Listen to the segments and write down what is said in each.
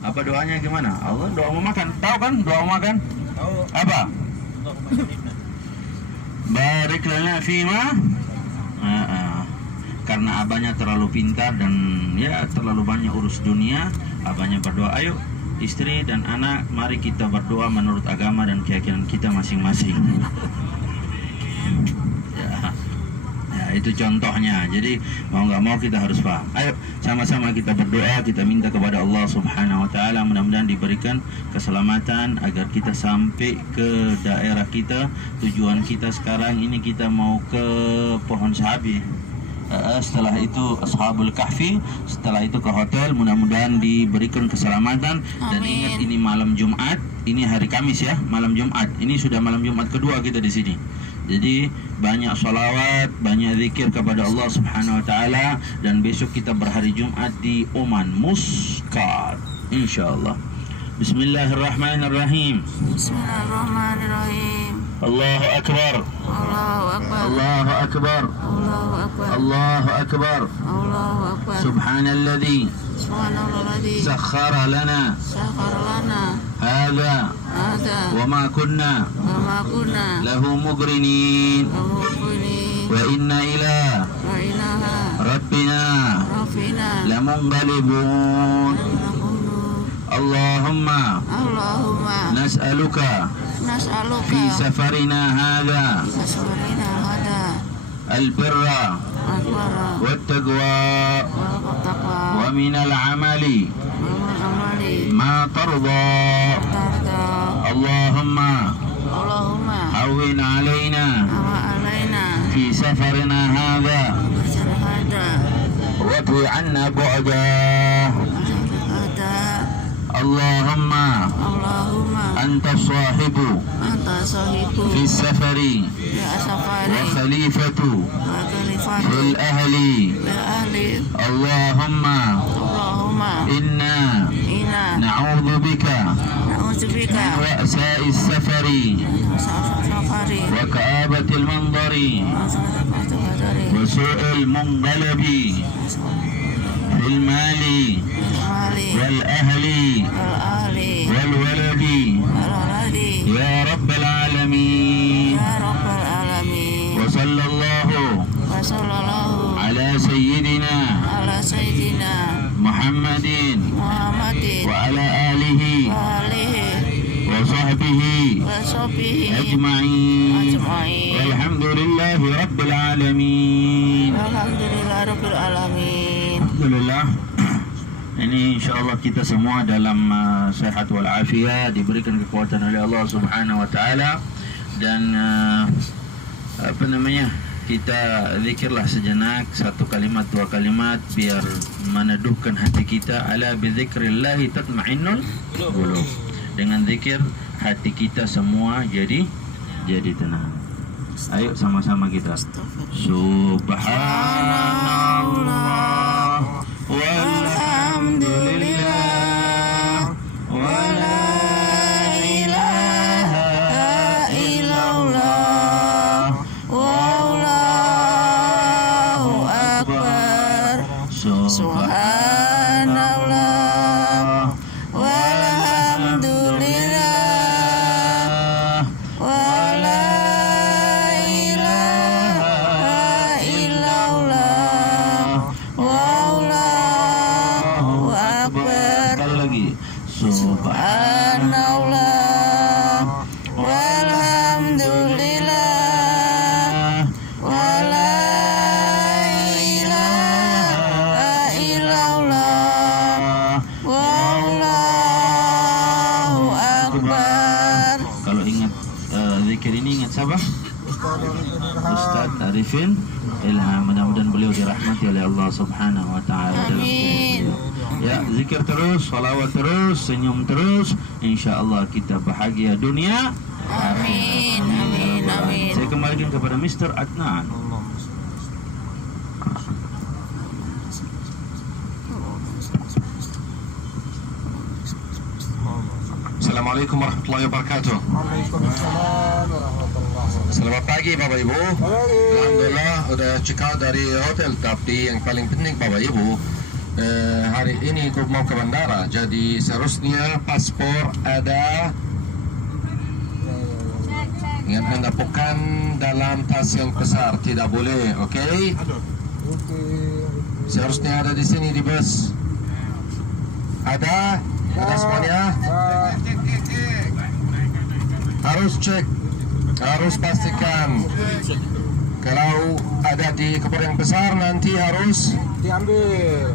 Apa doanya gimana? Allah doa mau makan. Tahu kan doa mau makan? Tahu. Apa? Barik lana fima. Karena abahnya terlalu pintar dan ya terlalu banyak urus dunia, abahnya berdoa, ayo istri dan anak, mari kita berdoa menurut agama dan keyakinan kita masing-masing. Ya, itu contohnya. Jadi mau nggak mau kita harus paham. Ayo sama-sama kita berdoa, kita minta kepada Allah Subhanahu Wa Taala mudah-mudahan diberikan keselamatan agar kita sampai ke daerah kita. Tujuan kita sekarang ini kita mau ke Pohon Sabi. Setelah itu Ashabul Kahfi, setelah itu ke hotel. Mudah-mudahan diberikan keselamatan. Dan ingat ini malam Jumat, ini hari Kamis ya, malam Jumat. Ini sudah malam Jumat kedua kita di sini. Jadi banyak sholawat, banyak zikir kepada Allah Subhanahu Wa Taala. Dan besok kita berhari Jumat di Oman, Muscat, insyaallah. Bismillahirrahmanirrahim. Bismillahirrahmanirrahim. Allahu Akbar. Allahu Akbar. Allahu Akbar. Allahu Akbar. Allahu Akbar. Allahu Akbar. Subhanalladzi Subhanalladzi sakhkhara lana sakhkhara lana hadza hadza wa ma kunna wa ma kunna lahu muqrinin muqrinin wa inna ila wa ilaha rabbina rabbina lamunqalibun. Allahumma nas'aluka nas'aluka fi safarina hadza safarina hada albirra al-barra wattaqwa wal taqwa wa minal amali wal amali ma tarda. tarda. Allahumma Allahumma hawwin alaina awa alaina fi safarina hadza bacan hada wadwi anna bu'da. hada. Allahumma Allahumma anta sahibu anta sahibu fi safari ya wa safari khalifatu wa khalifatu fil ahli. ya ahli. Allahumma Allahumma inna inna na'udzu bika na'udzubika min wa'sa'is safari safari wa ka'abatil mandari wa su'il munqalabi fil mali wal ahli al-ahli wal waladi al-waladi ya rabbal alamin. ya rabbal alamin. Wa sallallahu Wa sallallahu ala sayyidina ala sayyidina Muhammadin Muhammadin wa ala alihi wa alihi wa sahbihi wa sahbihi ajma'in. ajma'in. Walhamdulillahi rabbil alamin. Alhamdulillah rabbil alamin. Alhamdulillah. Ini insyaallah kita semua dalam sehat wal afiat, diberikan kekuatan oleh Allah Subhanahu Wa Taala. Dan apa namanya, kita zikirlah sejenak, satu kalimat dua kalimat, biar meneduhkan hati kita. Ala bi dzikrillahi tatma'innul qulub. Dengan zikir hati kita semua jadi tenang. Ayo sama-sama kita. Subhanallah walhamdulillah wa la ilaha illallah wallahu akbar. Subhanallah walhamdulillah wa la ilaha illallah wallahu akbar. Sekali lagi. Subhanallah walhamdulillah wa la ilaha illallah wallahu akbar. Kalau ingat zikir ini, ingat siapa? Ustaz Arifin Ilham. Mudah-mudahan beliau dirahmati oleh Allah Subhanahu Wa Taala. Amin. Ya, zikir terus, salawat terus, senyum terus. InsyaAllah kita bahagia dunia. Amin. Amin. Amin. Saya kembalikan kepada Mr. Adnan. Assalamualaikum warahmatullahi wabarakatuh. Selamat pagi Bapak Ibu. Alhamdulillah udah check out dari hotel. Tapi yang paling penting Bapak Ibu, hari ini aku mau ke bandara, jadi seharusnya paspor ada yang anda bukan dalam tas yang besar, tidak boleh, okey? Seharusnya ada di sini di bus. Ada semuanya. Harus cek, harus pastikan. Kalau ada di kapal yang besar nanti harus diambil.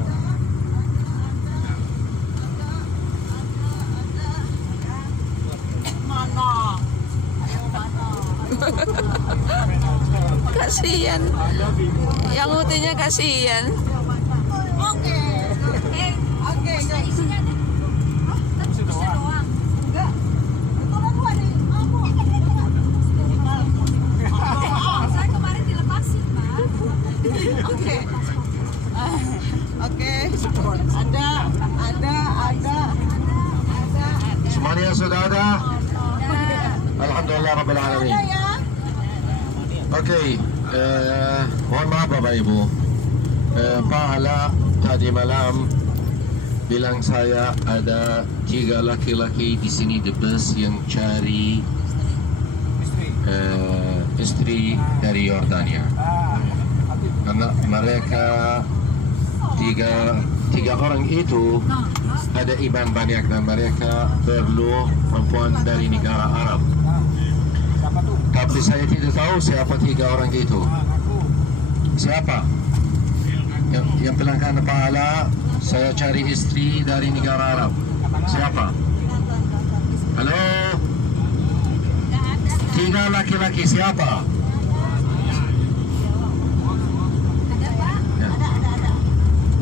Kasihan. Yang mutinya kasihan. Oke. Isinya ada. Bisa doang. Enggak. Itu aku ada. Saya kemarin dilepasin, Pak. Oke. Ada. semuanya sudah ada. Alhamdulillah Rabbil Alamin. Ada ya. Okey, mohon maaf Bapak Ibu. Pak Ala tadi malam bilang saya ada 3 laki-laki di sini di bus yang cari istri dari Yordania. Karena mereka tiga orang itu ada iman banyak dan mereka perlu perempuan dari negara Arab. Tapi saya tidak tahu siapa 3 orang itu. Siapa? Yang bilangkan Pak Ala, saya cari istri dari negara Arab. Siapa? Halo? 3 laki-laki siapa?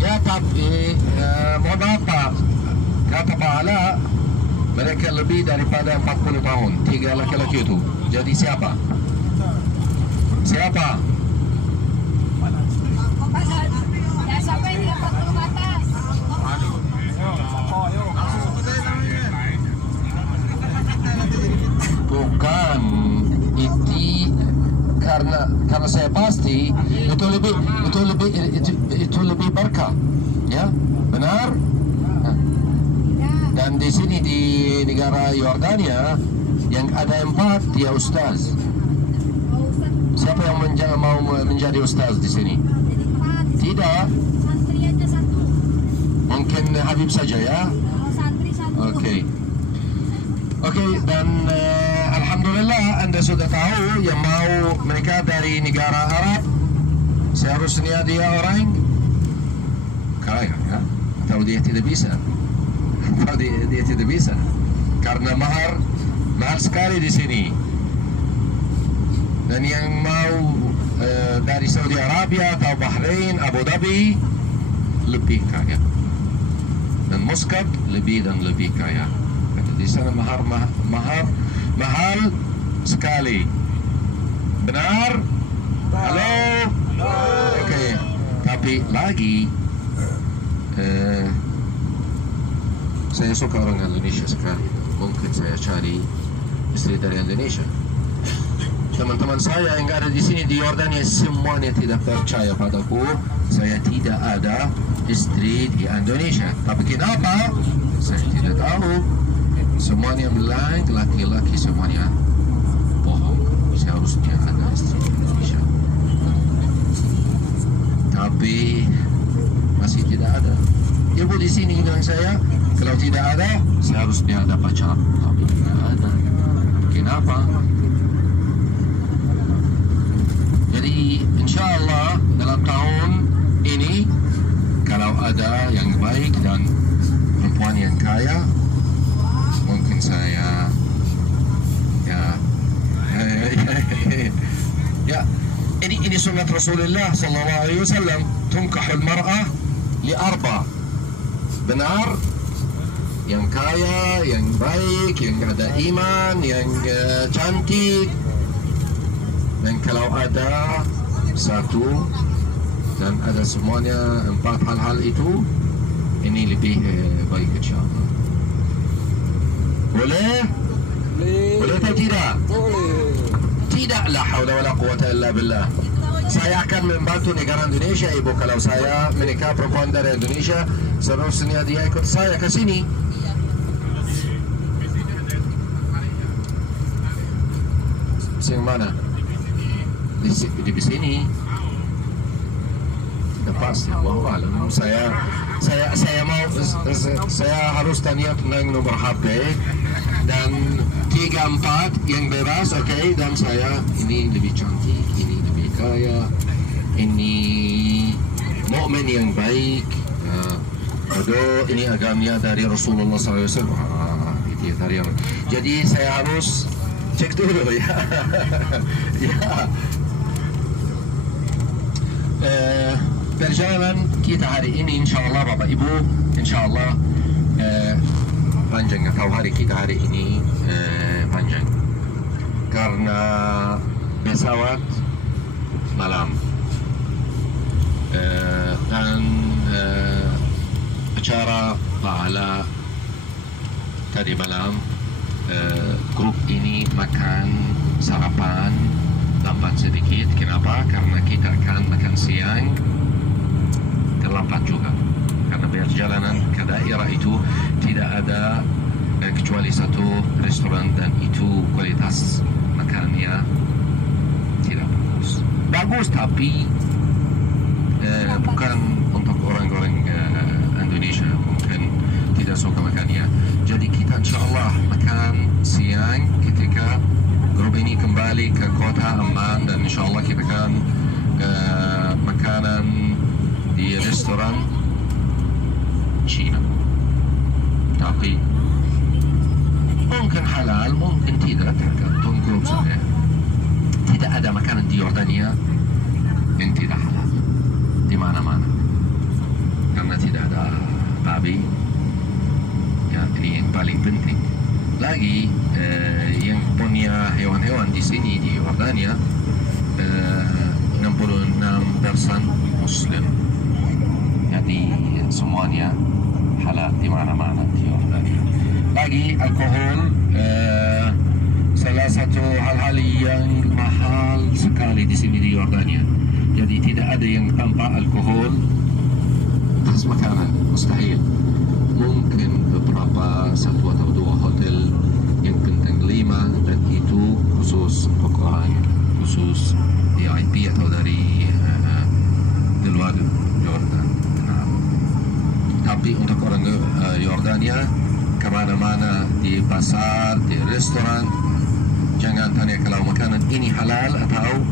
Ya tapi mohon maaf Pak, kata Pak Ala mereka lebih daripada 40 tahun 3 laki-laki itu. Jadi siapa? Siapa? Ya sampai 30 ke atas. Bukan itu karena saya pasti itu lebih berkah, ya benar. Dan di sini di negara Yordania yang ada 4 dia ustaz. Siapa yang mau menjadi ustaz di sini? Tidak. Santri aja 1. Mungkin Habib saja ya. Santri 1. Okey, dan alhamdulillah anda sudah tahu yang mau mereka dari negara Arab seharusnya dia orang kaya, ya? Atau dia tidak bisa? Atau dia tidak bisa? Karena mahar sekali di sini. Dan yang mau dari Saudi Arabia atau Bahrain, Abu Dhabi lebih kaya. Dan Muscat lebih dan lebih kaya. Di sana mahal sekali. Benar? Halo? Okey. Tapi lagi saya suka orang Indonesia sekali. Mungkin saya cari istri dari Indonesia. Teman-teman saya yang ada di sini di Yordania semuanya tidak percaya padaku. Saya tidak ada istri di Indonesia. Tapi kenapa? Saya tidak tahu. Semuanya bilang laki-laki semuanya bohong. Seharusnya ada istri di Indonesia. Tapi masih tidak ada. Ibu di sini bilang saya, kalau tidak ada, seharusnya ada pacar. Tapi tidak ada. Kenapa? Jadi insyaAllah dalam tahun ini kalau ada yang baik dan perempuan yang kaya, mungkin saya ya ini sunnah Rasulullah sallallahu alaihi wasallam, tunkahul mar'ah li 4. Benar? Yang kaya, yang baik, yang ada iman, yang cantik. Dan kalau ada 1 dan ada semuanya 4 hal-hal itu, ini lebih baik insyaAllah. Boleh? Boleh atau tidak? Boleh. Tidak, la hawla wa la quwata illa billah. saya akan membantu negara Indonesia, ibu. Kalau saya menikah perempuan dari Indonesia, seharusnya dia ikut saya ke sini. Sini mana? Di sini. Sudah pasti. Wallahu alam. Saya harus tanya tentang nomor HP dan 3-4 yang bebas, oke? Dan saya ini lebih cantik, ini lebih kaya, ini mukmin yang baik. Aduh, ini agamanya dari Rasulullah SAW. Itu dari yang. Jadi saya harus cek dulu ya. Ya. Perjalanan kita hari ini insyaallah Bapak Ibu, insyaallah panjang. Atau hari kita hari ini panjang karena pesawat malam dan acara pahala tadi malam. Grup ini makan sarapan lambat sedikit. Kenapa? Karena kita akan makan siang terlambat juga. Karena perjalanan ke daerah itu tidak ada kecuali satu restoran dan itu kualitas makannya tidak bagus. Bagus tapi bukan untuk orang-orang Indonesia, mungkin tidak suka makannya. Jadi kita insyaallah makan siang ketika grup ini kembali ke kota Amman, dan insyaallah kita akan makanan di restoran Cina. Tapi mungkin halal, mungkin tidak, tergantung grup saya. Tidak ada makanan di Yordania yang tidak halal di mana-mana, karena tidak ada babi. Ya, ini yang paling penting. Lagi yang punya hewan-hewan di sini di Yordania 66% Muslim. Jadi semuanya halal di mana-mana di Yordania. Lagi alkohol salah satu hal-hal yang mahal sekali di sini di Yordania. Jadi tidak ada yang tanpa alkohol atas makanan, mustahil. Mungkin beberapa satu atau dua hotel yang bintang 5, dan itu khusus untuk orang khusus VIP atau dari di luar Yordan. Tapi untuk orang Yordania, kemana-mana di pasar, di restoran, jangan tanya kalau makanan ini halal atau